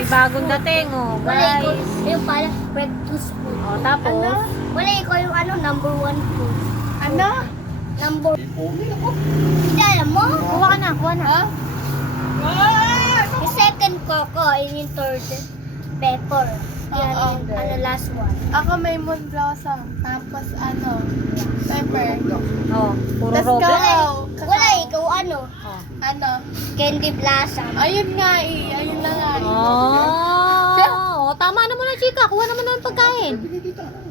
May bagong dating, oh, Wala ikaw, guys. yung pala, breakfast food. Oh, tapos, Wala ikaw yung number one food. Number. Ipumi ako. Hindi alam mo? kuha ka na, kuha na. Yung second coco, yun yung third pepper. Yan yung last one. Ako may moon blossom. Tapos pepper. Oh, puro Let's Roblox. go! Wala ikaw Oh. candy blossom. Ayun nga Ayun na nga Oh, tama na muna, chika. Kuha naman ng pagkain.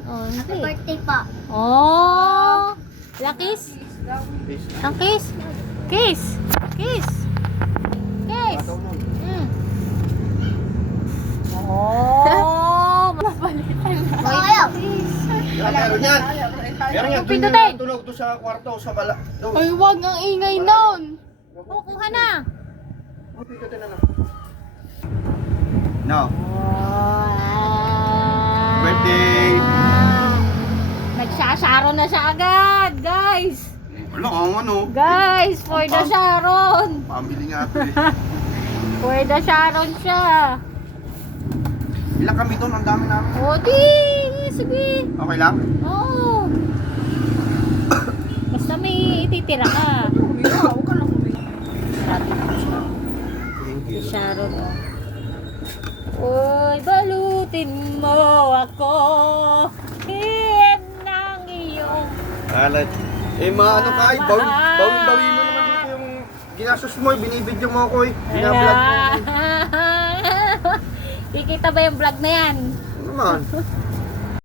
Oh, Happy hindi. birthday pa. Oh, lakis. Ang kiss. Kiss. Kiss. Kiss. Mm. Oh, Ayaw. Meron yan. Meron yan. Doon Pindutin. yung tulog doon sa kwarto, sa bala. Doon. Ay, wag ang ingay noon. oh, kuha na. Pindutin na lang. No. Birthday. Nagsasaro na siya agad, guys. Wala kang ano. Guys, for the Sharon. Pamili nga ito eh. For the Sharon siya. Ilang kami doon? Ang dami namin. O, di. Sige. Okay lang? Oo. Basta may ititira ka. Huwag ka lang humingi. Si Sharon, oh. Uy, balutin mo ako. Yan ang iyong Alat. Eh mga ano ka eh, bawi mo naman dito yung ginastos mo eh, binibidyo mo ako eh. Binablog mo. Kikita ba yung vlog na yan? Ano naman?